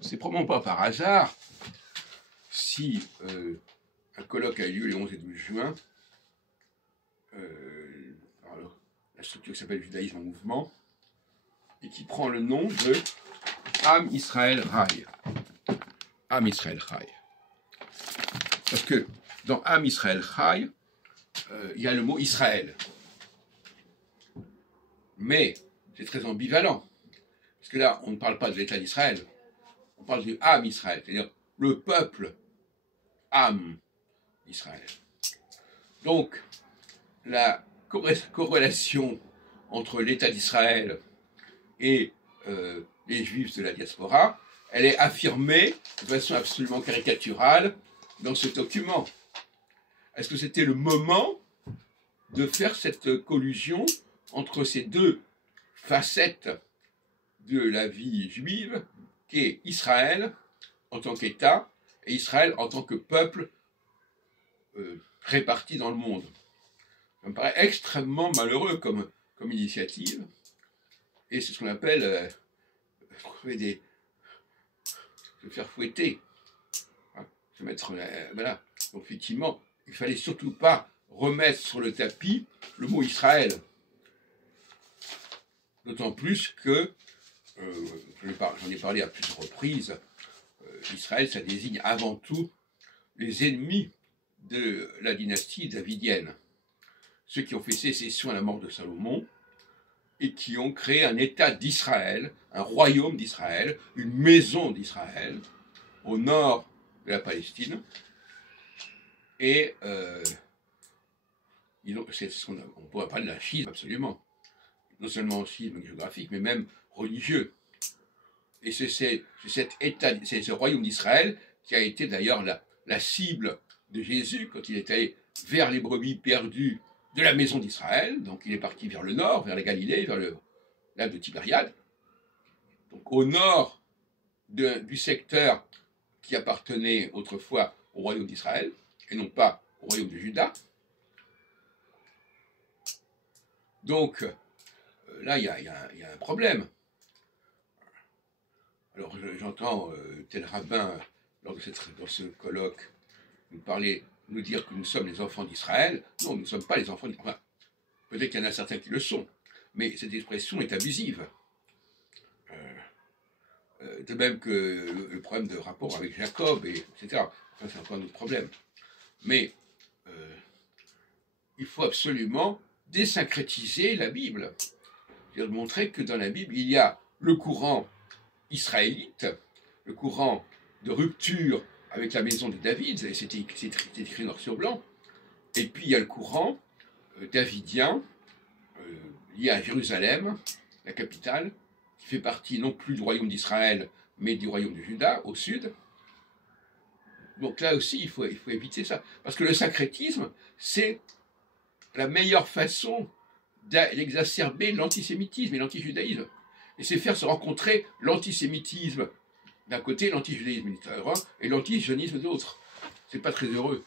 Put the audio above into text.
C'est probablement pas par hasard si un colloque a eu lieu les 11 et 12 juin, alors, la structure qui s'appelle Judaïsme en mouvement, et qui prend le nom de Am Israël Rai. Am Israël Rai. Parce que dans Am Israël Rai, il y a le mot Israël. Mais c'est très ambivalent. Parce que là, on ne parle pas de l'État d'Israël, on parle du Am Israël, c'est-à-dire le peuple Am Israël. Donc, la corrélation entre l'État d'Israël et les Juifs de la diaspora, elle est affirmée de façon absolument caricaturale dans ce document. Est-ce que c'était le moment de faire cette collusion entre ces deux facettes de la vie juive, qui est Israël en tant qu'État et Israël en tant que peuple réparti dans le monde? Ça me paraît extrêmement malheureux comme initiative, et c'est ce qu'on appelle se faire fouetter, hein, se mettre voilà. Donc effectivement, il ne fallait surtout pas remettre sur le tapis le mot Israël, d'autant plus que j'en ai parlé à plusieurs reprises. Israël, ça désigne avant tout les ennemis de la dynastie davidienne, ceux qui ont fait sécession à la mort de Salomon et qui ont créé un État d'Israël, un royaume d'Israël, une maison d'Israël au nord de la Palestine. Et on pourrait parler d'un schisme absolument, non seulement un schisme géographique, mais même religieux. Et c'est ce royaume d'Israël qui a été d'ailleurs la cible de Jésus quand il est allé vers les brebis perdues de la maison d'Israël. Donc il est parti vers le nord, vers la Galilée, vers le lac de Tibériade. Donc au nord du secteur qui appartenait autrefois au royaume d'Israël, et non pas au royaume de Juda. Donc là, il y a un problème. Alors j'entends tel rabbin, lors de ce colloque, nous dire que nous sommes les enfants d'Israël. Non, nous ne sommes pas les enfants d'Israël. Enfin, peut-être qu'il y en a certains qui le sont, mais cette expression est abusive. De même que le problème de rapport avec Jacob, etc. Enfin, c'est encore un autre problème. Mais il faut absolument désyncrétiser la Bible. C'est-à-dire montrer que dans la Bible, il y a le courant israélite, le courant de rupture avec la maison de David, et c'est écrit noir sur blanc, et puis il y a le courant davidien, lié à Jérusalem, la capitale, qui fait partie non plus du royaume d'Israël, mais du royaume de Juda, au sud. Donc là aussi, il faut éviter ça. Parce que le syncrétisme, c'est la meilleure façon d'exacerber l'antisémitisme et l'antijudaïsme. Et c'est faire se rencontrer l'antisémitisme d'un côté, l'antijudaïsme et l'antisionisme de l'autre. C'est pas très heureux.